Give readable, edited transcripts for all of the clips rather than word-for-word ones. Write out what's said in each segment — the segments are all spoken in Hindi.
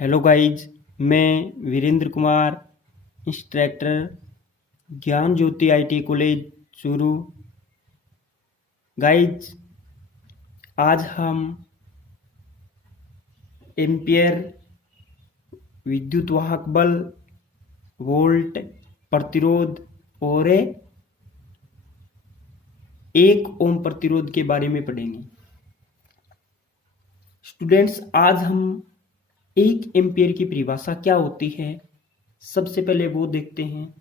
हेलो गाइज, मैं वीरेंद्र कुमार, इंस्ट्रक्टर, ज्ञान ज्योति आईटी कॉलेज चूरू। गाइज, आज हम एम्पियर, विद्युत वाहक बल, वोल्ट, प्रतिरोध और 1 ओम प्रतिरोध के बारे में पढ़ेंगे। स्टूडेंट्स, आज हम 1 एम्पियर की परिभाषा क्या होती है, सबसे पहले वो देखते हैं।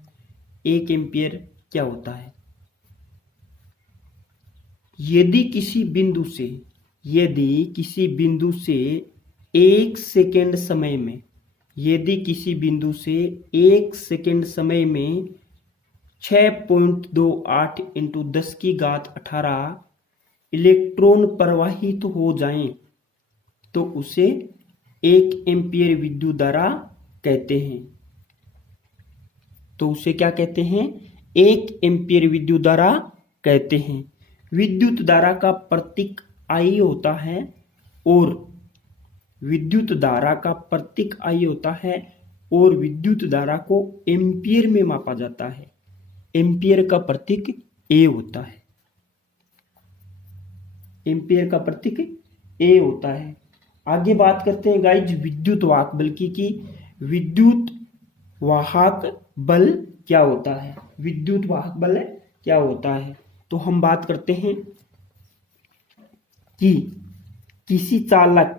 1 एम्पियर क्या होता है? यदि किसी बिंदु से 1 सेकेंड समय में, यदि किसी बिंदु से 1 सेकेंड समय में 6.28 इंटू 10 की घात 18 इलेक्ट्रॉन प्रवाहित हो जाएं, तो उसे 1 एम्पियर विद्युत धारा कहते हैं। तो उसे क्या कहते हैं? 1 एम्पियर विद्युत धारा कहते हैं। विद्युत धारा का प्रतीक आई होता है और विद्युत धारा को एम्पियर में मापा जाता है। एम्पियर का प्रतीक ए होता है। एम्पियर का प्रतीक ए होता है। आगे बात करते हैं गाइज विद्युत वाहक बल की विद्युत वाहक बल क्या होता है? विद्युत वाहक बल क्या होता है? तो हम बात करते हैं कि किसी चालक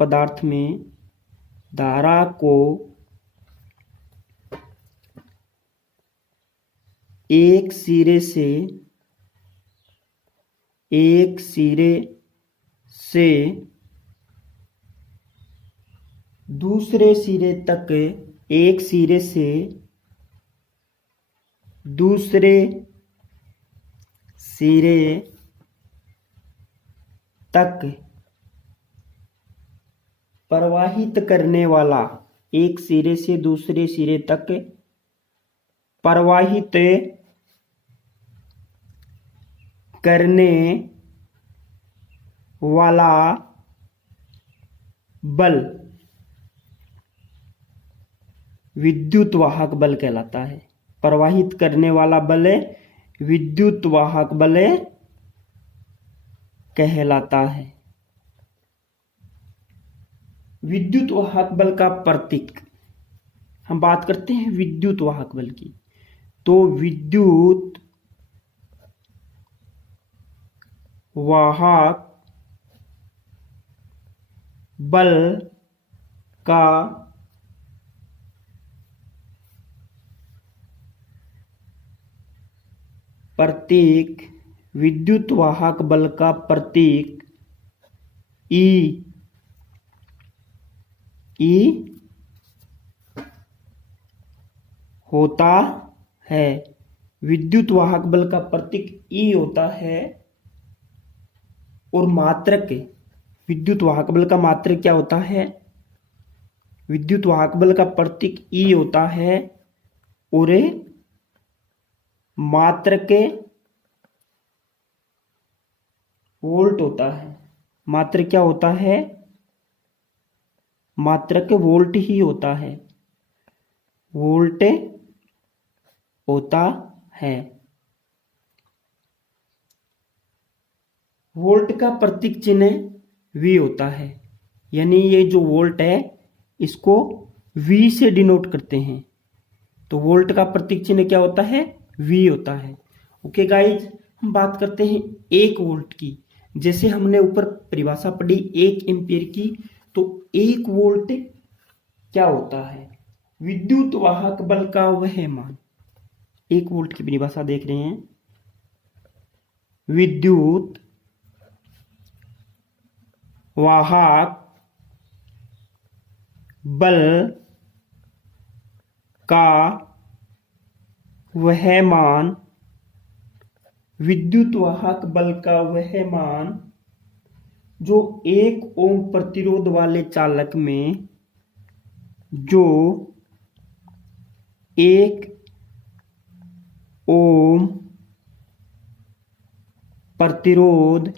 पदार्थ में धारा को एक सिरे से दूसरे सिरे तक प्रवाहित करने वाला, एक सिरे से दूसरे सिरे तक प्रवाहित करने वाला बल विद्युत वाहक बल कहलाता है। प्रवाहित करने वाला बल विद्युत वाहक बल कहलाता है। विद्युत वाहक बल का प्रतीक, हम बात करते हैं विद्युत वाहक बल की। तो विद्युत वाहक बल का प्रतीक, विद्युत वाहक बल का प्रतीक ई होता है। विद्युत वाहक बल का प्रतीक ई होता है और मात्रक, विद्युत वाहक बल का मात्रक क्या होता है? विद्युत वाहक बल का प्रतीक ई होता है और मात्रक वोल्ट होता है। मात्रक क्या होता है? मात्रक वोल्ट ही होता है। वोल्ट होता है। वोल्ट का प्रतीक चिन्ह V होता है, यानी ये जो वोल्ट है इसको V से डिनोट करते हैं। तो वोल्ट का प्रतीक चिन्ह क्या होता है? V होता है। ओके गाइज, हम बात करते हैं 1 वोल्ट की। जैसे हमने ऊपर परिभाषा पढ़ी 1 एम्पियर की, तो 1 वोल्ट क्या होता है? विद्युत वाहक बल का वह मान। 1 वोल्ट की परिभाषा देख रहे हैं। विद्युत वाहक बल का वह मान, विद्युत वाहक बल का वह मान जो 1 ओम प्रतिरोध वाले चालक में, जो 1 ओम प्रतिरोध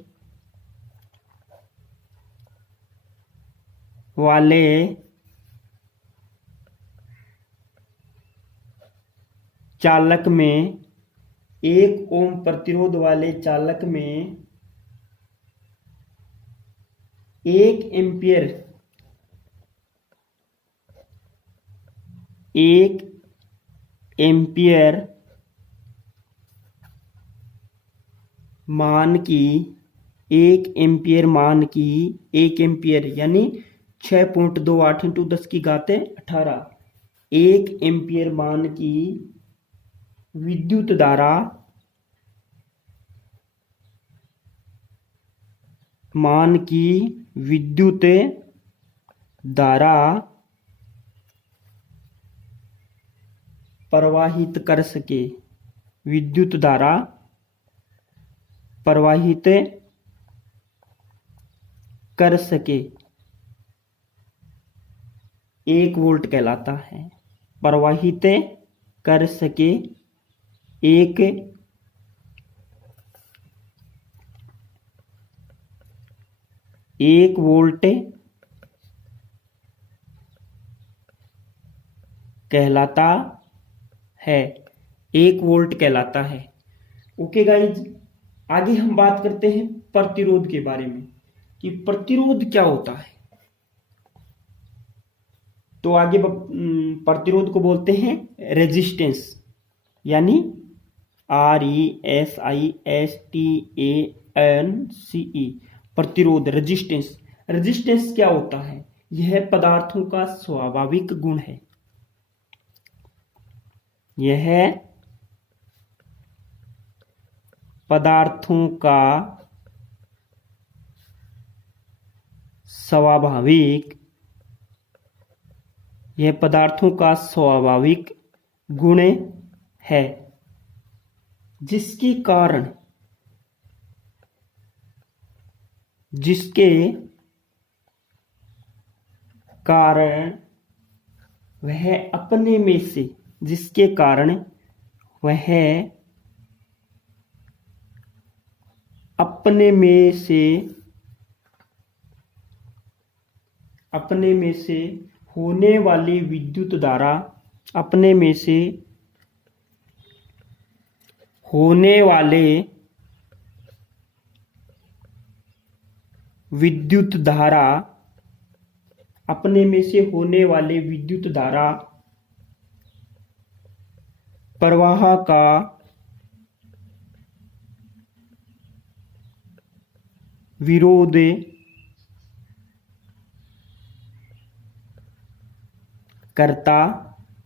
वाले चालक में, 1 ओम प्रतिरोध वाले चालक में 1 एम्पियर, 1 एम्पियर मान की, 1 एम्पियर मान की, 1 एम्पियर यानी 6.28 इंटू 10 की घात 18, 1 एम्पियर मान की विद्युत धारा, मान की विद्युत धारा प्रवाहित कर सके, विद्युत धारा प्रवाहित कर सके, 1 वोल्ट कहलाता है। प्रवाहित कर सके 1 वोल्ट कहलाता है, 1 वोल्ट कहलाता है। ओके गाइज, आगे हम बात करते हैं प्रतिरोध के बारे में कि प्रतिरोध क्या होता है। तो आगे प्रतिरोध को बोलते हैं रेजिस्टेंस, यानी RESISTANCE, प्रतिरोध, रेजिस्टेंस। रेजिस्टेंस क्या होता है? यह पदार्थों का स्वाभाविक गुण है। यह पदार्थों का स्वाभाविक, यह पदार्थों का स्वाभाविक गुण है, जिसके कारण वह अपने में से, जिसके कारण वह अपने में से होने वाली विद्युत धारा, अपने में से होने वाले विद्युत धारा, अपने में से होने वाले विद्युत धारा प्रवाह का विरोध करता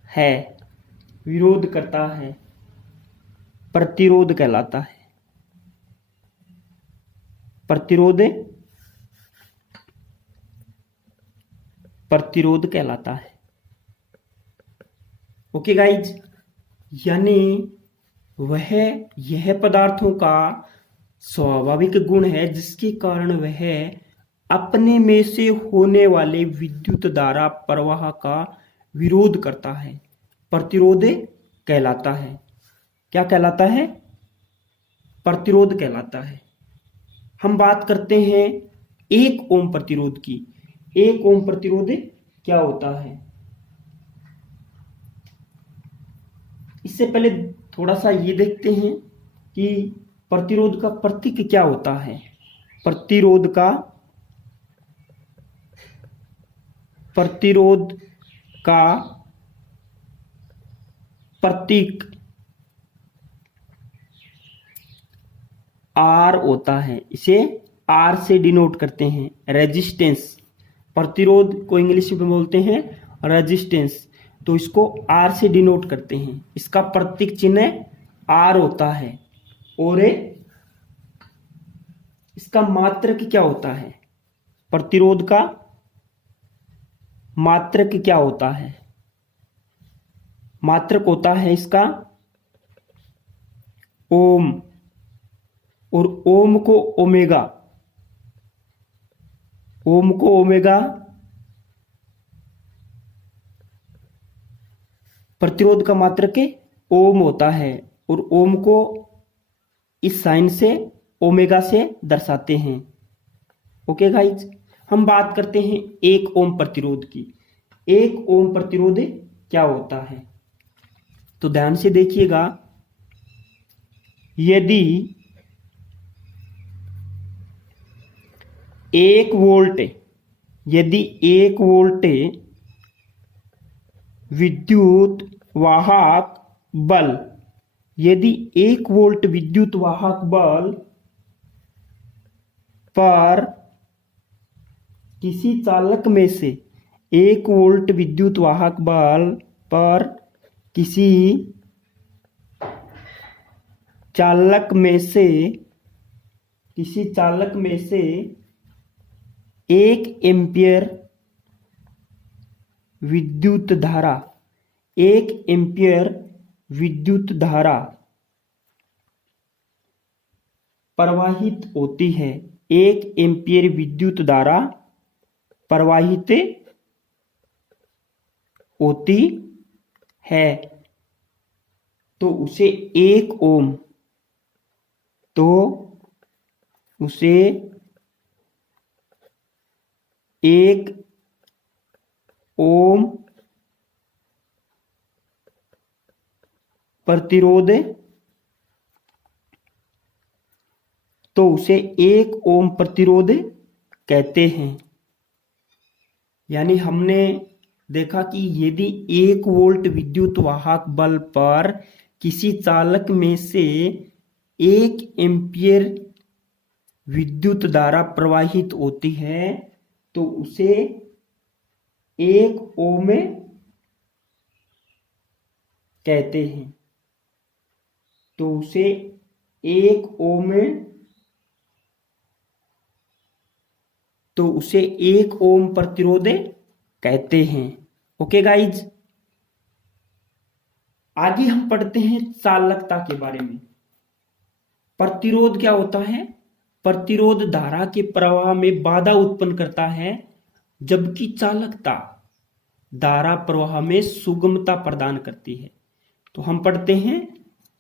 है, विरोध करता है, प्रतिरोध कहलाता है। प्रतिरोध कहलाता है। ओके गाइज, यानी यह पदार्थों का स्वाभाविक गुण है, जिसके कारण वह अपने में से होने वाले विद्युत धारा प्रवाह का विरोध करता है, प्रतिरोध कहलाता है। क्या कहलाता है? प्रतिरोध कहलाता है। हम बात करते हैं 1 ओम प्रतिरोध की। 1 ओम प्रतिरोध क्या होता है? इससे पहले थोड़ा सा ये देखते हैं कि प्रतिरोध का प्रतीक क्या होता है। प्रतिरोध का प्रतीक R होता है। इसे R से डिनोट करते हैं। रेजिस्टेंस, प्रतिरोध को इंग्लिश में बोलते हैं रेजिस्टेंस, तो इसको R से डिनोट करते हैं। इसका प्रतीक चिन्ह R होता है। और इसका मात्रक क्या होता है? प्रतिरोध का मात्रक क्या होता है? मात्रक होता है इसका ओम, और ओम को ओमेगा, ओम को ओमेगा प्रतिरोध का मात्रक ओम होता है, और ओम को इस साइन से ओमेगा से दर्शाते हैं। ओके गाइज, हम बात करते हैं एक ओम प्रतिरोध की। एक ओम प्रतिरोध क्या होता है, तो ध्यान से देखिएगा। यदि 1 वोल्ट, यदि 1 वोल्ट विद्युत वाहक बल, यदि 1 वोल्ट विद्युत वाहक बल पर किसी चालक में से, 1 वोल्ट विद्युत वाहक बल पर किसी चालक में से, किसी चालक में से 1 एम्पियर विद्युत धारा, 1 एम्पियर विद्युत धारा प्रवाहित होती है, 1 एम्पियर विद्युत धारा प्रवाहित होती है, तो उसे 1 ओम, तो उसे 1 ओम प्रतिरोध, तो उसे 1 ओम प्रतिरोध कहते हैं। यानी हमने देखा कि यदि 1 वोल्ट विद्युत वाहक बल पर किसी चालक में से 1 एम्पियर विद्युत धारा प्रवाहित होती है, तो उसे 1 ओम कहते हैं, तो उसे 1 ओम, तो उसे 1 ओम प्रतिरोध कहते हैं। ओके गाइज, आगे हम पढ़ते हैं चालकता के बारे में। प्रतिरोध क्या होता है? प्रतिरोध धारा के प्रवाह में बाधा उत्पन्न करता है, जबकि चालकता धारा प्रवाह में सुगमता प्रदान करती है। तो हम पढ़ते हैं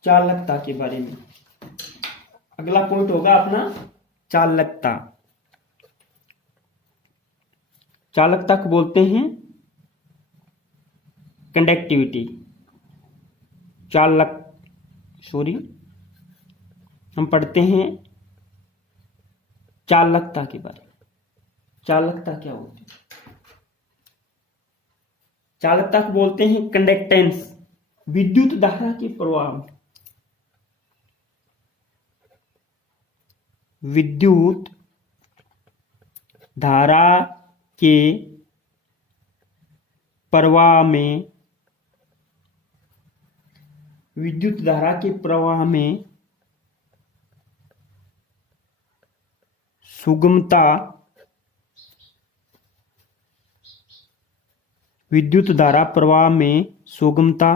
चालकता के बारे में। अगला पॉइंट होगा अपना चालकता। चालकता को बोलते हैं कंडक्टिविटी। हम पढ़ते हैं चालकता के बारे में। चालकता क्या होती है? चालकता को बोलते हैं कंडक्टेंस, विद्युत धारा के प्रवाह में, विद्युत धारा के प्रवाह में, विद्युत धारा के प्रवाह में सुगमता, विद्युत धारा प्रवाह में सुगमता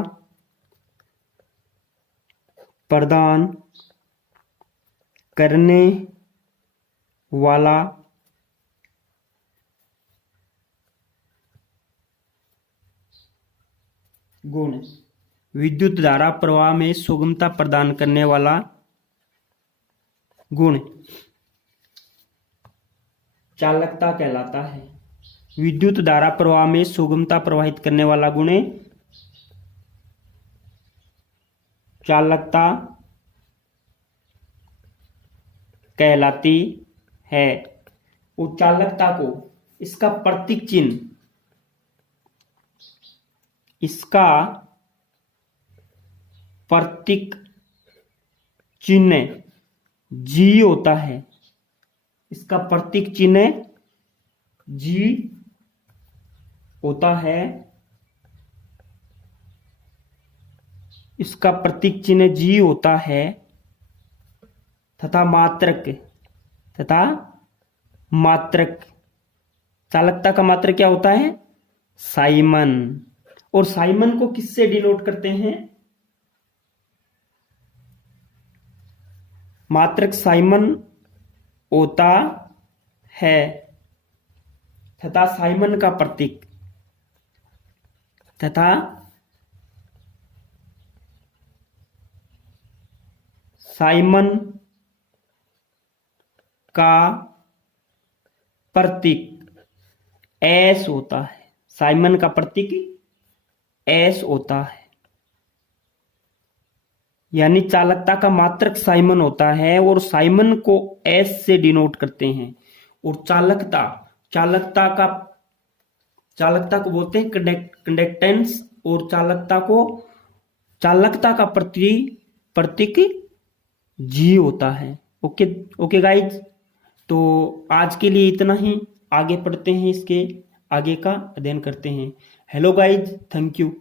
प्रदान करने वाला गुण, विद्युत धारा प्रवाह में सुगमता प्रदान करने वाला गुण चालकता कहलाता है। विद्युत धारा प्रवाह में सुगमता प्रवाहित करने वाला गुण चालकता कहलाती है। और चालकता को, इसका प्रतीक चिन्ह, इसका प्रतीक चिन्ह G होता है। इसका प्रतीक चिन्ह G होता है। इसका प्रतीक चिन्ह G होता है तथा मात्रक, चालकता का मात्रक क्या होता है? साइमन। और साइमन को किससे डिनोट करते हैं? मात्रक साइमन होता है तथा साइमन का प्रतीक एस होता है। साइमन का प्रतीक एस होता है, यानी चालकता का मात्रक साइमन होता है और साइमन को एस से डिनोट करते हैं। और चालकता को बोलते हैं कंडक्टेंस, और चालकता का प्रतीक जी होता है। ओके ओके गाइज, तो आज के लिए इतना ही। आगे पढ़ते हैं, इसके आगे का अध्ययन करते हैं। Hello guys, thank you.